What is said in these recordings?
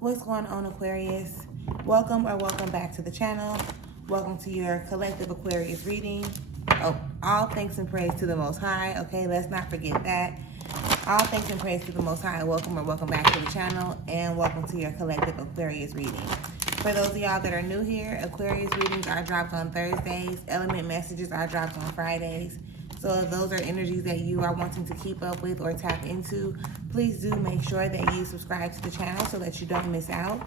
What's going on, Aquarius? Welcome or welcome back to the channel. Welcome to your collective Aquarius reading. Oh, all thanks and praise to the Most High. Okay, let's not forget that. All thanks and praise to the Most High. Welcome or welcome back to the channel, and welcome to your collective Aquarius reading. For those of y'all that are new here, Aquarius readings are dropped on Thursdays. Element messages are dropped on Fridays. So if those are energies that you are wanting to keep up with or tap into, please do make sure that you subscribe to the channel so that you don't miss out.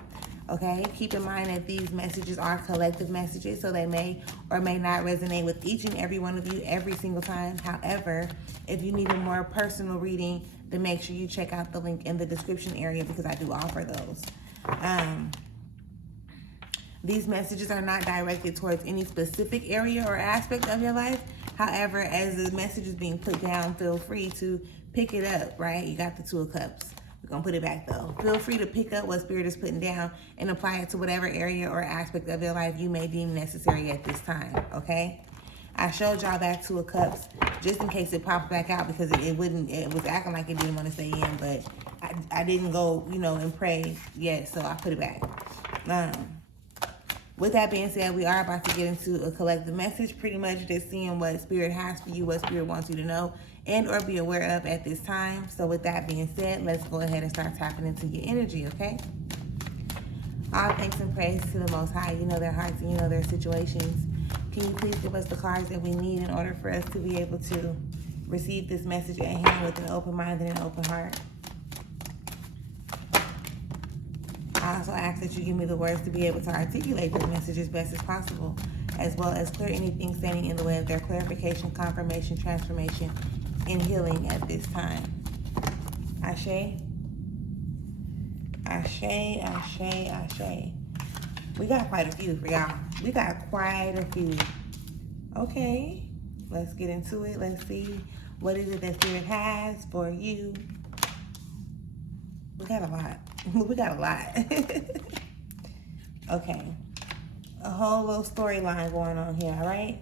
Okay, keep in mind that these messages are collective messages, so they may or may not resonate with each and every one of you every single time. However, if you need a more personal reading, then make sure you check out the link in the description area because I do offer those. These messages are not directed towards any specific area or aspect of your life. However, as the message is being put down, feel free to pick it up, right? You got the Two of Cups. We're going to put it back, though. Feel free to pick up what Spirit is putting down and apply it to whatever area or aspect of your life you may deem necessary at this time, okay? I showed y'all that Two of Cups just in case it popped back out because it was acting like it didn't want to stay in, but I didn't go, and pray yet, so I put it back. With that being said, we are about to get into a collective message, pretty much just seeing what Spirit has for you, what Spirit wants you to know and or be aware of at this time. So with that being said, let's go ahead and start tapping into your energy, okay? All thanks and praise to the Most High. You know their hearts and you know their situations. Can you please give us the cards that we need in order for us to be able to receive this message at hand with an open mind and an open heart? I also ask that you give me the words to be able to articulate this message as best as possible, as well as clear anything standing in the way of their clarification, confirmation, transformation, and healing at this time. Ashe. Ashe, ashe, ashe. We got quite a few for y'all. We got quite a few. Okay, let's get into it. Let's see what is it that Spirit has for you. We got a lot. We got a lot. Okay. A whole little storyline going on here, all right?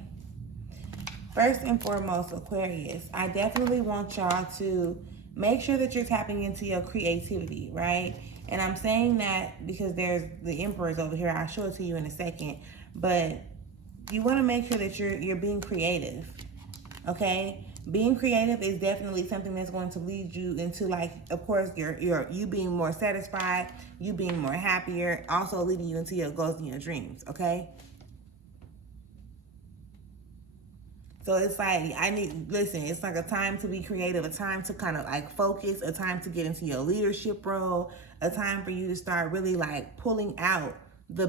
First and foremost, Aquarius, I definitely want y'all to make sure that you're tapping into your creativity, right? And I'm saying that because there's the Emperor's over here. I'll show it to you in a second. But you want to make sure that you're being creative, okay? Being creative is definitely something that's going to lead you into, like, of course, you being more satisfied, you being more happier, also leading you into your goals and your dreams, okay? So it's like, it's like a time to be creative, a time to kind of like focus, a time to get into your leadership role, a time for you to start really like pulling out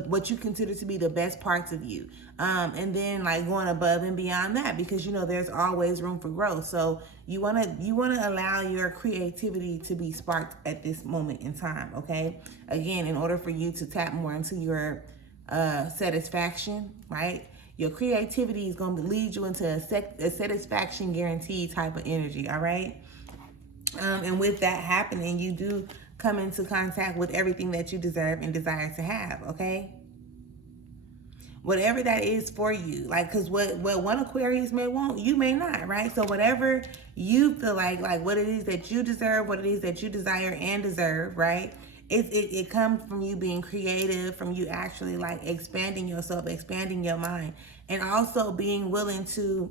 what you consider to be the best parts of you, and then like going above and beyond that, because there's always room for growth. So you want to allow your creativity to be sparked at this moment in time, okay? Again, in order for you to tap more into your satisfaction, right? Your creativity is going to lead you into a satisfaction guaranteed type of energy, all right? And with that happening, you do come into contact with everything that you deserve and desire to have, okay? Whatever that is for you, like, because what one Aquarius may want, you may not, right? So whatever you feel like what it is that you deserve, what it is that you desire and deserve, right? It comes from you being creative, from you actually like expanding yourself, expanding your mind, and also being willing to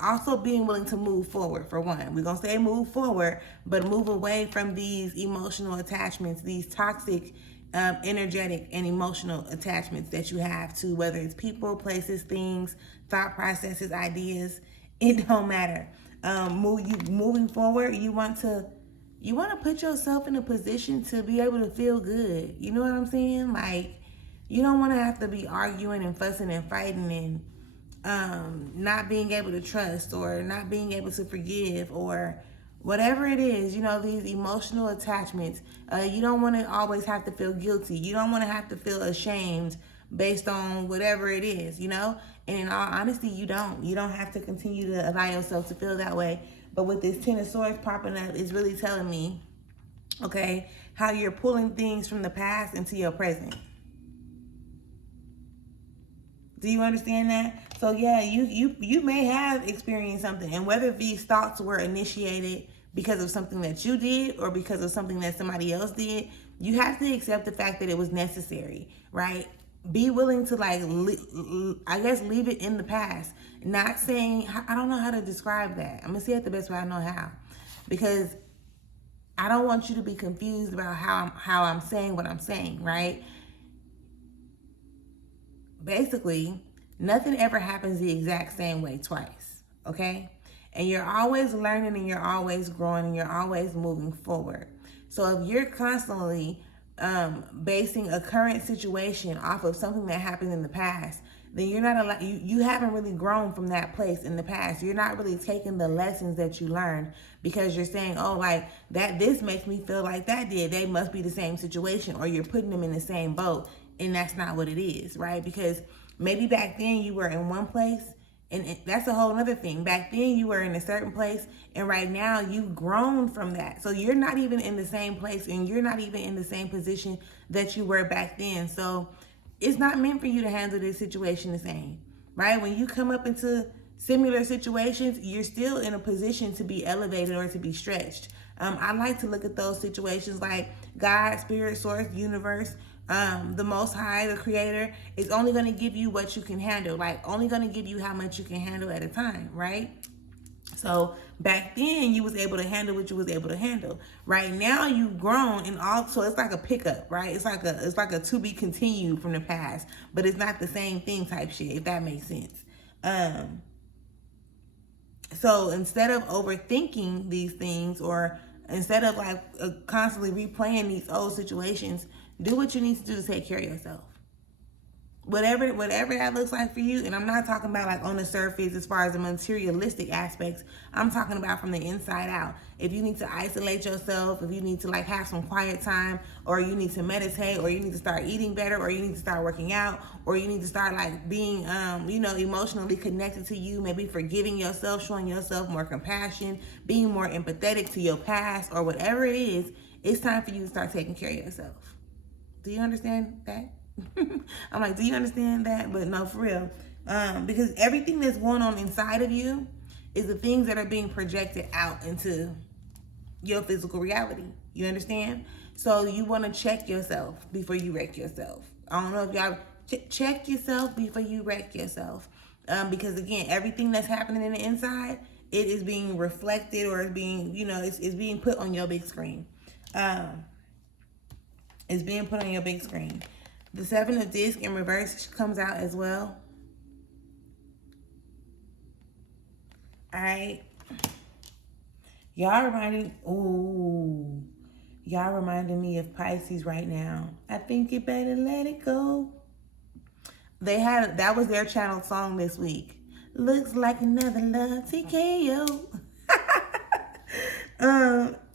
also being willing to move forward. For one, we're going to say move forward, but move away from these emotional attachments, these toxic, energetic and emotional attachments that you have to, whether it's people, places, things, thought processes, ideas, it don't matter. Moving forward, you want to put yourself in a position to be able to feel good. You know what I'm saying? Like, you don't want to have to be arguing and fussing and fighting and not being able to trust or not being able to forgive or whatever it is, these emotional attachments. You don't want to always have to feel guilty. You don't want to have to feel ashamed based on whatever it is, And in all honesty, you don't have to continue to allow yourself to feel that way. But with this Ten of Swords popping up, it's really telling me, okay, how you're pulling things from the past into your present. Do you understand that? So yeah, you may have experienced something, and whether these thoughts were initiated because of something that you did or because of something that somebody else did, you have to accept the fact that it was necessary, right? Be willing to like, I guess, leave it in the past. Not saying, I don't know how to describe that. I'm gonna say it the best way I know how, because I don't want you to be confused about how I'm saying what I'm saying, right? Basically, nothing ever happens the exact same way twice, okay? And you're always learning and you're always growing and you're always moving forward. So if you're constantly basing a current situation off of something that happened in the past, then you're not you haven't really grown from that place in the past. You're not really taking the lessons that you learned, because you're saying, oh, like that, this makes me feel like that did. They must be the same situation, or you're putting them in the same boat. And that's not what it is, right? Because maybe back then you were in one place, and that's a whole other thing. Back then you were in a certain place, and right now you've grown from that. So you're not even in the same place, and you're not even in the same position that you were back then. So it's not meant for you to handle this situation the same, right? When you come up into similar situations, you're still in a position to be elevated or to be stretched. I like to look at those situations like God, spirit, source, universe, the Most High, the Creator, is only going to give you what you can handle, like only going to give you how much you can handle at a time, right? So back then you was able to handle what you was able to handle. Right now you've grown, and also it's like a pickup, right? It's like a to be continued from the past, but it's not the same thing type shit, if that makes sense. So instead of overthinking these things, or instead of like constantly replaying these old situations, do what you need to do to take care of yourself. Whatever that looks like for you. And I'm not talking about like on the surface as far as the materialistic aspects. I'm talking about from the inside out. If you need to isolate yourself, if you need to like have some quiet time, or you need to meditate, or you need to start eating better, or you need to start working out, or you need to start like being emotionally connected to you, maybe forgiving yourself, showing yourself more compassion, being more empathetic to your past, or whatever it is, it's time for you to start taking care of yourself. Do you understand that? I'm like, do you understand that? But no, for real. Because everything that's going on inside of you is the things that are being projected out into your physical reality. You understand? So you want to check yourself before you wreck yourself. I don't know if y'all check yourself before you wreck yourself. Because again, everything that's happening in the inside, it is being reflected, or it's being, it's being put on your big screen. It's being put on your big screen. The 7 of Discs in reverse comes out as well. All right. Y'all reminding me of Pisces right now. I think you better let it go. That was their channeled song this week. Looks like another love TKO.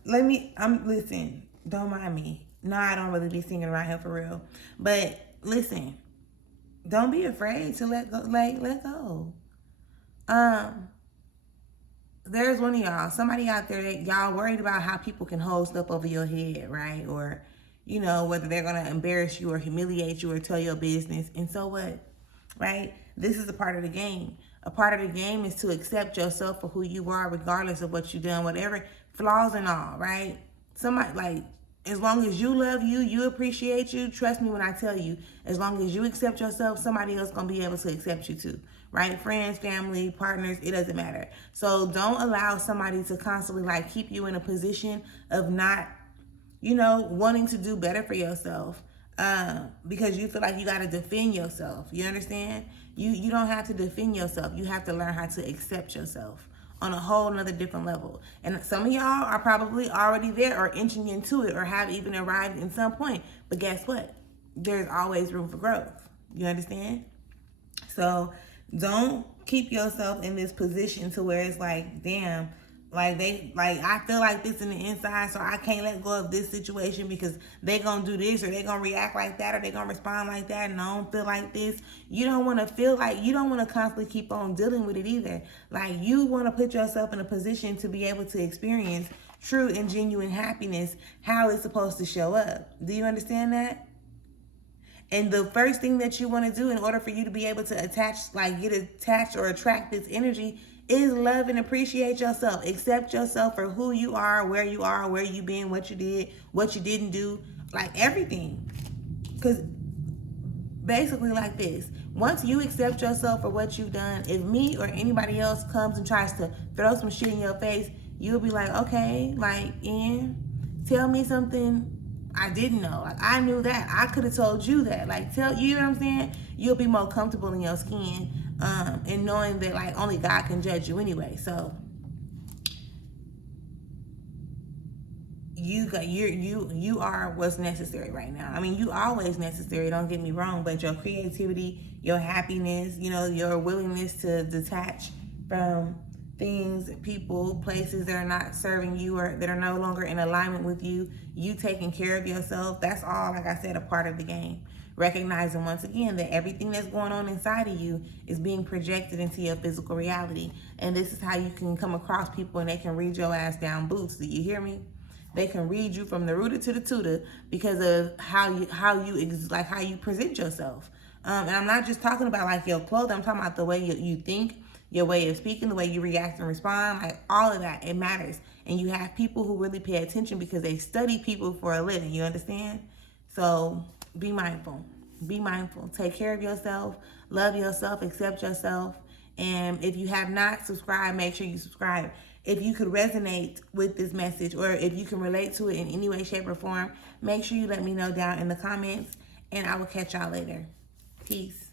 Listen, don't mind me. No, I don't really be singing around here for real. But listen, don't be afraid to let go. There's one of y'all, somebody out there that y'all worried about how people can hold stuff over your head, right? Or, whether they're going to embarrass you or humiliate you or tell your business. And so what, right? This is a part of the game. A part of the game is to accept yourself for who you are, regardless of what you've done, whatever, flaws and all, right? As long as you love you, you appreciate you, trust me when I tell you, as long as you accept yourself, somebody else going to be able to accept you too, right? Friends, family, partners, it doesn't matter. So don't allow somebody to constantly keep you in a position of not, wanting to do better for yourself, because you feel like you got to defend yourself. You understand? You don't have to defend yourself. You have to learn how to accept yourself on a whole nother different level. And some of y'all are probably already there, or inching into it, or have even arrived in some point. But guess what? There's always room for growth. You understand? So don't keep yourself in this position to where it's like, damn, I feel like this in the inside, so I can't let go of this situation because they gonna do this, or they gonna react like that, or they gonna respond like that, and I don't feel like this. You don't want to constantly keep on dealing with it either. Like, you want to put yourself in a position to be able to experience true and genuine happiness, how it's supposed to show up. Do you understand that? And the first thing that you want to do in order for you to be able to get attached or attract this energy is love and appreciate yourself. Accept yourself for who you are, where you been, what you did, what you didn't do, like everything. Because basically like this, once you accept yourself for what you've done, if me or anybody else comes and tries to throw some shit in your face, you'll be like, okay, like, and tell me something I didn't know. Like, I knew that. I could have told you that. Like, you know what I'm saying? You'll be more comfortable in your skin, and knowing that, like, only God can judge you anyway. So you are what's necessary right now. I mean, you always necessary, don't get me wrong, but your creativity, your happiness, you know, your willingness to detach from things, people, places that are not serving you or that are no longer in alignment with you, you taking care of yourself, that's all, like I said, a part of the game. Recognizing once again that everything that's going on inside of you is being projected into your physical reality. And this is how you can come across people and they can read your ass down boots. Do you hear me? They can read you from the rooter to the tutor because of how you present yourself. And I'm not just talking about like your clothes. I'm talking about the way you think, your way of speaking, the way you react and respond. Like all of that, it matters. And you have people who really pay attention because they study people for a living. You understand? So be mindful. Be mindful. Take care of yourself. Love yourself. Accept yourself. And if you have not subscribed, make sure you subscribe. If you could resonate with this message or if you can relate to it in any way, shape, or form, make sure you let me know down in the comments, and I will catch y'all later. Peace.